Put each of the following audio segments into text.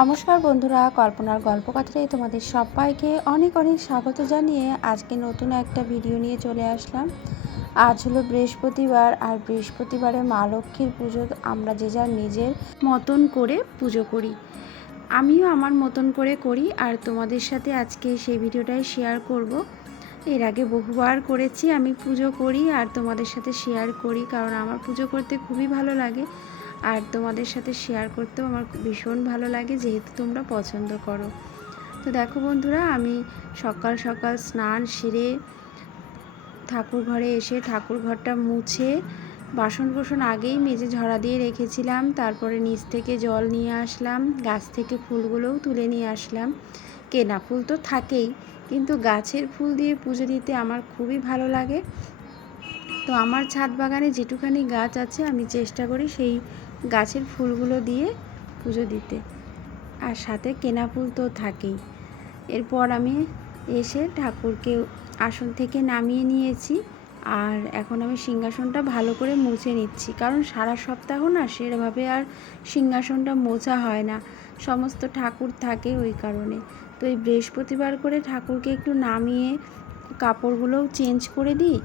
নমস্কার বন্ধুরা, কল্পনার গল্পকথায় তোমাদের সবাইকে অনেক অনেক স্বাগত জানিয়ে আজকে নতুন একটা ভিডিও নিয়ে চলে আসলাম। আজ হলো বৃহস্পতিবার, আর বৃহস্পতিবারে মা লক্ষ্মীর পুজো আমরা যে যার নিজের মতন করে পুজো করি। আমিও আমার মতন করে করি, আর তোমাদের সাথে আজকে সেই ভিডিওটাই শেয়ার করব। এর আগে বহুবার করেছি, আমি পুজো করি আর তোমাদের সাথে শেয়ার করি, কারণ আমার পুজো করতে খুবই ভালো লাগে আর তোমাদের সাথে শেয়ার করতেও আমার ভীষণ ভালো লাগে, যেহেতু তোমরা পছন্দ করো। তো দেখো বন্ধুরা, আমি সকাল সকাল স্নান সেরে ঠাকুর ঘরে এসে ঠাকুর ঘরটা মুছে বাসন কোসন আগেই মেজে ঝরা দিয়ে রেখেছিলাম। তারপরে নিচ থেকে জল নিয়ে আসলাম, গাছ থেকে ফুলগুলোও তুলে নিয়ে আসলাম। কেনা ফুল তো থাকেই, কিন্তু গাছের ফুল দিয়ে পুজো দিতে আমার খুবই ভালো লাগে। তো আমার ছাদ বাগানে যেটুখানি গাছ আছে আমি চেষ্টা করি সেই গাছের ফুলগুলো দিয়ে পুজো দিতে, আর সাথে কেনা ফুল তো থাকেই। এরপর আমি এসে ঠাকুরকে আসন থেকে নামিয়ে নিয়েছি, আর এখন আমি সিংহাসনটা ভালো করে মুছে নিচ্ছি, কারণ সারা সপ্তাহ না সেভাবে আর সিংহাসনটা মোছা হয় না, সমস্ত ঠাকুর থাকে ওই কারণে। তো এই বৃহস্পতিবার করে ঠাকুরকে একটু নামিয়ে কাপড়গুলোও চেঞ্জ করে দিই,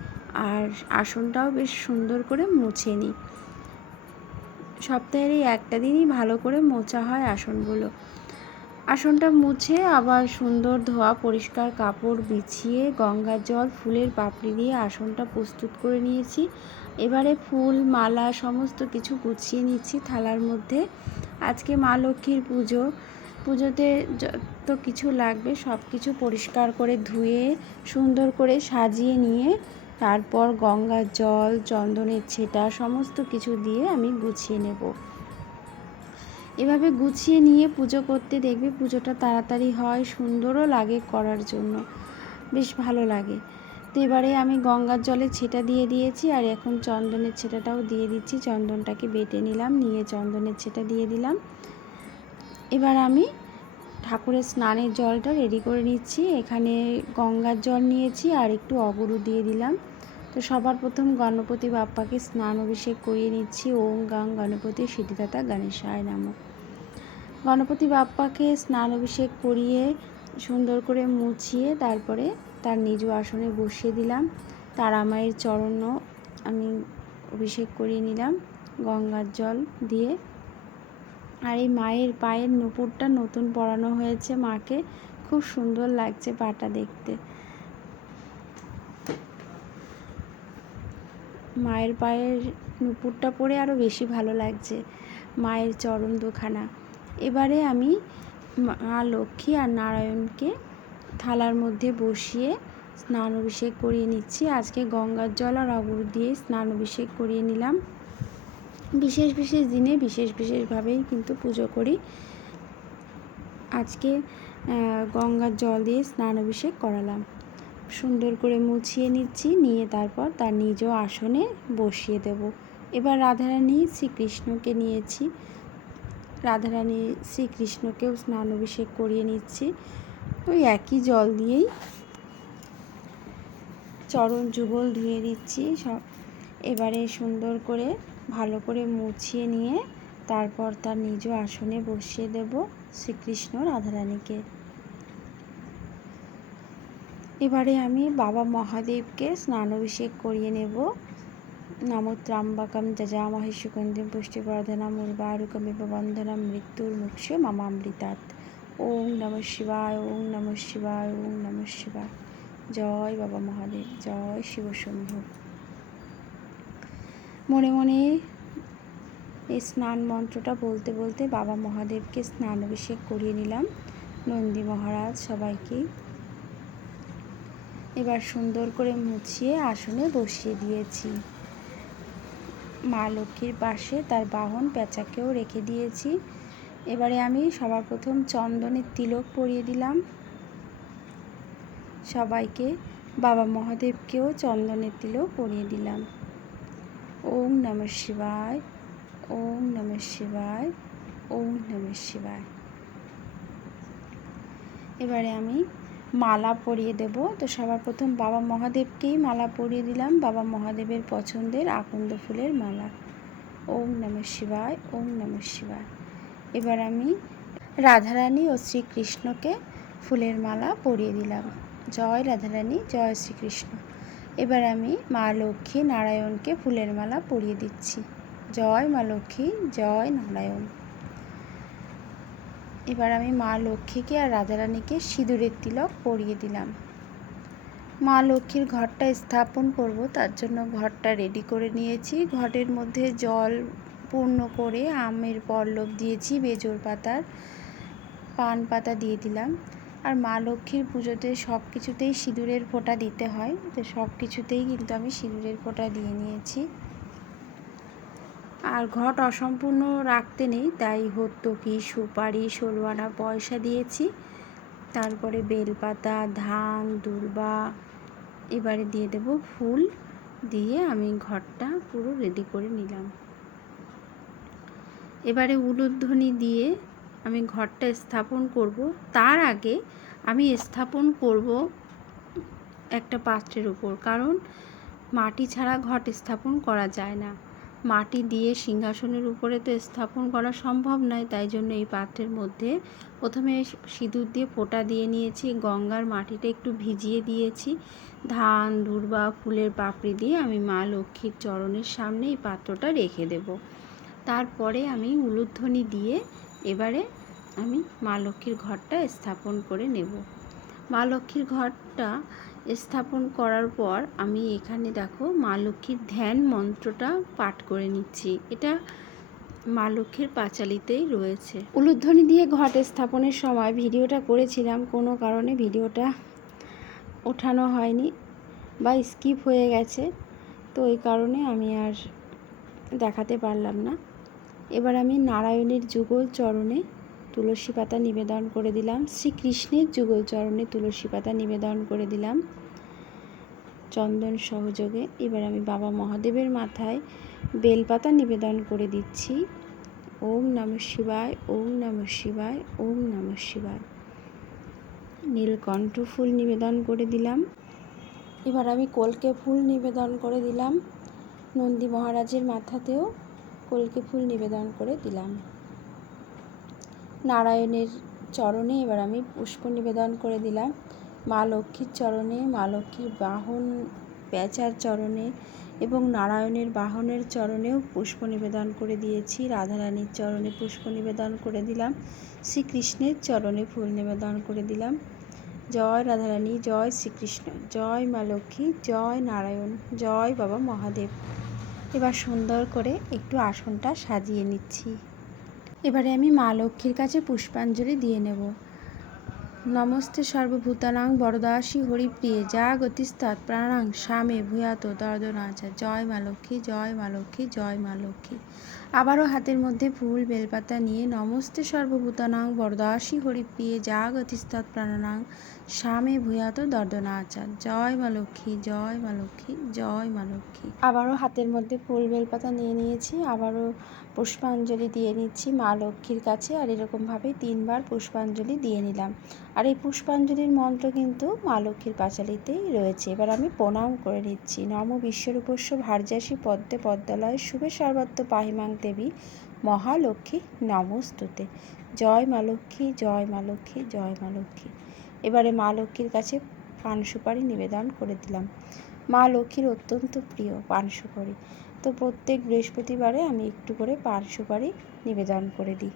আর আসনটাও বেশ সুন্দর করে মুছে নিই। সপ্তাহের এই একটা দিনই ভালো করে মোছা হয় আসনগুলো। আসনটা মুছে আবার সুন্দর ধোয়া পরিষ্কার কাপড় বিছিয়ে গঙ্গার জল ফুলের পাপড়ি দিয়ে আসনটা প্রস্তুত করে নিয়েছি। এবারে ফুল মালা সমস্ত কিছু গুছিয়ে নিচ্ছি থালার মধ্যে। আজকে মা লক্ষ্মীর পুজো, পুজোতে যত কিছু লাগবে সব কিছু পরিষ্কার করে ধুয়ে সুন্দর করে সাজিয়ে নিয়ে তারপর গঙ্গার জল, চন্দনের ছেটা সমস্ত কিছু দিয়ে আমি গুছিয়ে নেব। এভাবে গুছিয়ে নিয়ে পুজো করতে দেখবে পুজোটা তাড়াতাড়ি হয়, সুন্দরও লাগে করার জন্য, বেশ ভালো লাগে। তো এবারে আমি গঙ্গার জলে ছেটা দিয়ে দিয়েছি, আর এখন চন্দনের ছেটাটাও দিয়ে দিচ্ছি। চন্দনটাকে বেটে নিলাম, নিয়ে চন্দনের ছেটা দিয়ে দিলাম। এবার আমি ঠাকুরের স্নানের জলটা রেডি করে নিচ্ছি। এখানে গঙ্গার জল নিয়েছি আর একটু অগুরু দিয়ে দিলাম। তো সবার প্রথম গণপতি বাপ্পাকে স্নান অভিষেক করিয়ে নিচ্ছি। ওম গাং গণপতি সিদ্ধিদাতা গণেশায় নমঃ। গণপতি বাপ্পাকে স্নান অভিষেক করিয়ে সুন্দর করে মুছিয়ে তারপরে তার নিজ আসনে বসিয়ে দিলাম। তারা মায়ের চরণও আমি অভিষেক করিয়ে নিলাম গঙ্গার জল দিয়ে। আর এই মায়ের পায়ের নুপুরটা নতুন পরানো হয়েছে মাকে, খুব সুন্দর লাগছে পাটা দেখতে। মায়ের পায়ের নুপুরটা পরে আরও বেশি ভালো লাগছে মায়ের চরণ দুখানা। এবারে আমি মা লক্ষ্মী আর নারায়ণকে থালার মধ্যে বসিয়ে স্নান অভিষেক করিয়ে নিচ্ছি। আজকে গঙ্গার জল আর অগুর দিয়ে স্নান অভিষেক করিয়ে নিলাম। বিশেষ বিশেষ দিনে বিশেষ বিশেষভাবেই কিন্তু পুজো করি। আজকে গঙ্গার জল দিয়ে স্নান অভিষেক করালাম, সুন্দর করে মুছিয়ে নিচ্ছি, নিয়ে তারপর তার নিজ আসনে বসিয়ে দেব। এবার রাধারানী শ্রীকৃষ্ণকে নিয়েছি, রাধারানী শ্রীকৃষ্ণকেও স্নান অভিষেক করিয়ে নিচ্ছি। ওই একই জল দিয়েই চরণ যুগল ধুয়ে দিচ্ছি সব। এবারে সুন্দর করে ভালো করে মুছিয়ে নিয়ে তারপর তার নিজ আসনে বসিয়ে দেব শ্রীকৃষ্ণ রাধারানীকে। এবারে আমি বাবা মহাদেবকে স্নান অভিষেক করিয়ে নেব। নমো ত্র্যম্বকম যজামহে সুগন্ধিম পুষ্টিবর্ধনম উর্বারুকমিব বন্ধনম মৃত্যুর মুক্ষে মমামৃতাৎ। ওম নমঃ শিবায়, ওম নমঃ শিবায়, ওম নমঃ শিবায়। জয় বাবা মহাদেব, জয় শিব শম্ভু। মনে মনে এই স্নান মন্ত্রটা বলতে বলতে বাবা মহাদেবকে স্নান অভিষেক করিয়ে নিলাম, নন্দী মহারাজ সবাইকে। এবার সুন্দর করে মুছিয়ে আসনে বসিয়ে দিয়েছি। মা লক্ষ্মীর পাশে তার বাহন পেঁচাকেও রেখে দিয়েছি। এবারে আমি সবার প্রথম চন্দনের তিলক পরিয়ে দিলাম সবাইকে। বাবা মহাদেবকেও চন্দনের তিলক পরিয়ে দিলাম। ওম নমঃ শিবায়, ওম নমঃ শিবায়, ওম নমঃ শিবায়। এবারে আমি মালা পরিয়ে দেব। তো সবার প্রথম বাবা মহাদেবকেই মালা পরিয়ে দিলাম, বাবা মহাদেবের পছন্দের আকন্দ ফুলের মালা। ওম নমঃ শিবায়, ওম নমঃ শিবায়। এবার আমি রাধারানী ও শ্রীকৃষ্ণকে ফুলের মালা পরিয়ে দিলাম। জয় রাধারানী, জয় শ্রীকৃষ্ণ। এবার আমি মা লক্ষ্মী নারায়ণকে ফুলের মালা পরিয়ে দিচ্ছি। জয় মা লক্ষ্মী, জয় নারায়ণ। এবার আমি মা লক্ষ্মীকে আর রাধারানীকে সিঁদুরের তিলক পরিয়ে দিলাম। মা লক্ষ্মীর ঘরটা স্থাপন করব, তার জন্য ঘরটা রেডি করে নিয়েছি। ঘরের মধ্যে জল পূর্ণ করে আমের পল্লব দিয়েছি, বেজোর পাতার পান পাতা দিয়ে দিলাম। আর মা লক্ষ্মীর পুজোতে সব কিছুতেই সিঁদুরের ফোঁটা দিতে হয়, তো সব কিছুতেই কিন্তু আমি সিঁদুরের ফোঁটা দিয়ে নিয়েছি। আর ঘট অসম্পূর্ণ রাখতে নেই, তাই হর্তকি, সুপারি, 16 আনা পয়সা দিয়েছি। তারপরে বেলপাতা, ধান, দূর্বা, এবারে দিয়ে দেব ফুল, দিয়ে আমি ঘরটা পুরো রেডি করে নিলাম। এবারে উলুধ্বনি দিয়ে আমি ঘরটা স্থাপন করব। তার আগে আমি স্থাপন করব একটা পাত্রের উপর, কারণ মাটি ছাড়া ঘট স্থাপন করা যায় না। মাটি দিয়ে সিংহাসনের উপরে তো স্থাপন করা সম্ভব নয়, তাই জন্য এই পাত্রের মধ্যে প্রথমে সিঁদুর দিয়ে ফোঁটা দিয়ে নিয়েছি, গঙ্গার মাটিটা একটু ভিজিয়ে দিয়েছি, ধান, দূর্বা, ফুলের পাপড়ি দিয়ে আমি মা লক্ষ্মীর চরণের সামনে এই পাত্রটা রেখে দেব। তারপরে আমি উলুধ্বনি দিয়ে এবারে আমি মা লক্ষ্মীর ঘরটা স্থাপন করে নেব। মা লক্ষ্মীর ঘরটা স্থাপন করার পর আমি এখানে দেখো মা লক্ষ্মীর ধ্যান মন্ত্রটা পাঠ করে নিচ্ছি। এটা মা লক্ষ্মীর পাঁচালিতেই রয়েছে। উলুধ্বনি দিয়ে ঘট স্থাপনের সময় ভিডিওটা করেছিলাম, কোনো কারণে ভিডিওটা ওঠানো হয়নি বা স্কিপ হয়ে গেছে, তো এই কারণে আমি আর দেখাতে পারলাম না। এবার আমি নারায়ণের যুগল চরণে তুলসী পাতা নিবেদন করে দিলাম, শ্রীকৃষ্ণের যুগল চরণে তুলসী পাতা নিবেদন করে দিলাম চন্দন সহযোগে। এবার আমি বাবা মহাদেবের মাথায় বেলপাতা নিবেদন করে দিচ্ছি। ওম নমঃ শিবায়, ওম নমঃ শিবায়, ওম নমঃ শিবায়। নীলকণ্ঠ ফুল নিবেদন করে দিলাম। এবার আমি কলকে ফুল নিবেদন করে দিলাম। নন্দী মহারাজের মাথাতেও কলকে ফুল নিবেদন করে দিলাম। নারায়ণের চরণে এবার আমি পুষ্প নিবেদন করে দিলাম। মা লক্ষ্মীর চরণে, মা লক্ষ্মীর বাহন পেঁচার চরণে এবং নারায়ণের বাহনের চরণেও পুষ্প নিবেদন করে দিয়েছি। রাধারানীর চরণে পুষ্প নিবেদন করে দিলাম। শ্রীকৃষ্ণের চরণে ফুল নিবেদন করে দিলাম। জয় রাধারানী, জয় শ্রীকৃষ্ণ, জয় মা লক্ষ্মী, জয় নারায়ণ, জয় বাবা মহাদেব। এবার সুন্দর করে একটু আসনটা সাজিয়ে নিচ্ছি। এবারে আমি মা লক্ষ্মীর কাছে পুষ্পাঞ্জলি দিয়ে নেব। নমস্তে সর্বভূতানাং বরদাসী হরিপ্রিয়ে যা গতিস্তৎ প্রাণাং স্বামে ভূয়াত দর্দনাচা। জয় মা লক্ষ্মী, জয় মা লক্ষ্মী, জয় মা লক্ষ্মী। আবারও হাতের মধ্যে ফুল বেলপাতা নিয়ে নমস্তে সর্বভূতানাং বরদাসী হরিপ্রিয়ে যা গতিস্তৎ প্রাণানাং স্বামে ভূয়াত দর্দনাচা। জয় মা লক্ষ্মী, জয় মা লক্ষ্মী, জয় মা লক্ষ্মী। আবারও হাতের মধ্যে ফুল বেলপাতা নিয়ে নিয়েছি, আবারও পুষ্পাঞ্জলি দিয়ে নিচ্ছি মা লক্ষ্মীর কাছে। আর এরকমভাবে 3 বার পুষ্পাঞ্জলি দিয়ে নিলাম। আর এই পুষ্পাঞ্জলির মন্ত্র কিন্তু মা লক্ষ্মীর পাঁচালিতেই রয়েছে। এবার আমি প্রণাম করে নিচ্ছি। নম বিশ্বরূপস্য ভার্যাসী পদ্মে পদ্মালয় শুভে সর্বত্র পাহিমাং দেবী মহালক্ষ্মী নমস্তুতে। জয় মা লক্ষ্মী, জয় মা লক্ষ্মী, জয় মা লক্ষ্মী। এবারে মা লক্ষ্মীর কাছে পান সুপারি নিবেদন করে দিলাম। মা লক্ষ্মীর অত্যন্ত প্রিয় পান সুপারি, তো প্রত্যেক বৃহস্পতিবারে আমি একটু করে পান সুপারি নিবেদন করে দিই।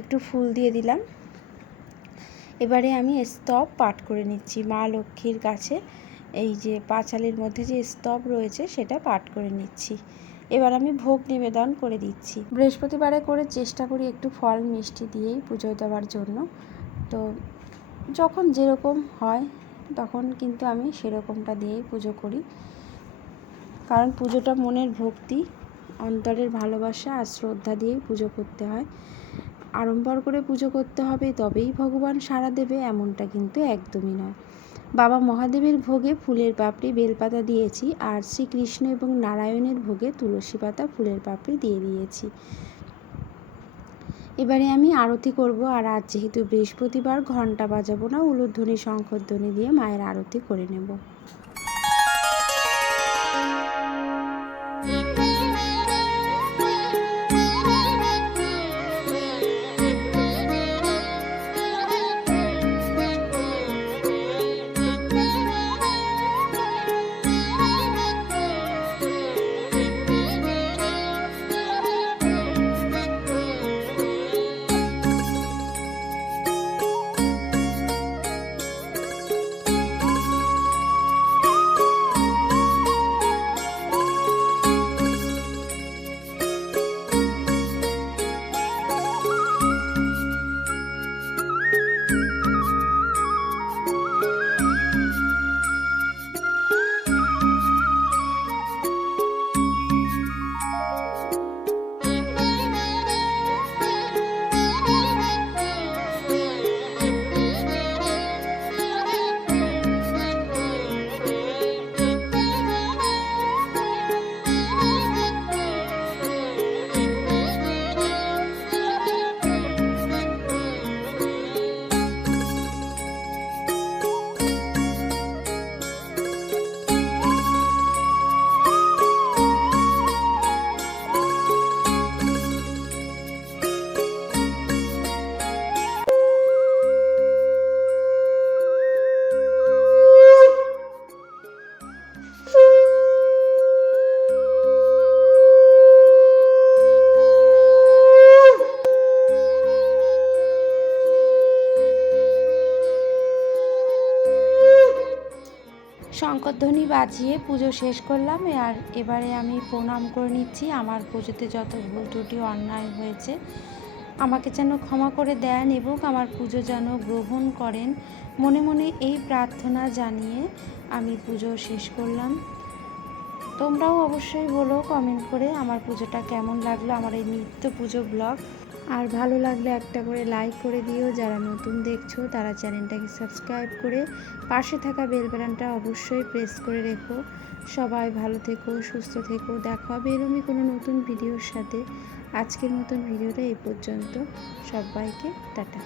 একটু ফুল দিয়ে দিলাম। এবারে আমি স্তব পাঠ করে নিচ্ছি মা লক্ষ্মীর কাছে। এই যে পাঁচালির মধ্যে যে স্তব রয়েছে সেটা পাঠ করে নিচ্ছি। এবার আমি ভোগ নিবেদন করে দিচ্ছি। বৃহস্পতিবারে করে চেষ্টা করি একটু ফল মিষ্টি দিয়েই পুজো দেওয়ার জন্য, তো যখন যেরকম হয় তখন কিন্তু আমি সেরকমটা দিয়েই পুজো করি, কারণ পুজোটা মনের ভক্তি, অন্তরের ভালোবাসা আর শ্রদ্ধা দিয়েই পুজো করতে হয়। আড়ম্বর করে পুজো করতে হবে তবেই ভগবান সাড়া দেবে এমনটা কিন্তু একদমই নয়। বাবা মহাদেবের ভোগে ফুলের পাপড়ি বেলপাতা দিয়েছি, আর শ্রীকৃষ্ণ এবং নারায়ণের ভোগে তুলসী পাতা ফুলের পাপড়ি দিয়ে দিয়েছি। এবারে আমি আরতি করব। আর আজ যেহেতু বৃহস্পতিবার, ঘণ্টা বাজাবো না, উলুধ্বনি শঙ্খধ্বনি দিয়ে মায়ের আরতি করে নেব। জয়ধ্বনি বাজিয়ে পুজো শেষ করলাম। আর এবারে আমি প্রণাম করে নিচ্ছি। আমার পুজোতে যত ভুল ত্রুটি অন্যায় হয়েছে আমাকে যেন ক্ষমা করে দেন এবং আমার পুজো যেন গ্রহণ করেন, মনে মনে এই প্রার্থনা জানিয়ে আমি পুজো শেষ করলাম। তোমরাও অবশ্যই বলো কমেন্ট করে আমার পুজোটা কেমন লাগলো, আমার এই নিত্য পুজো ব্লগ। আর ভালো লাগলে একটা করে লাইক করে দিও। যারা নতুন দেখছো তারা চ্যানেলটাকে সাবস্ক্রাইব করে পাশে থাকা বেল বাটনটা অবশ্যই প্রেস করে রেখো। সবাই ভালো থেকো, সুস্থ থেকো। দেখা হবে এরকমই কোনো নতুন ভিডিওর সাথে। আজকের মতন ভিডিওটা এই পর্যন্ত। সবাইকে টাটা।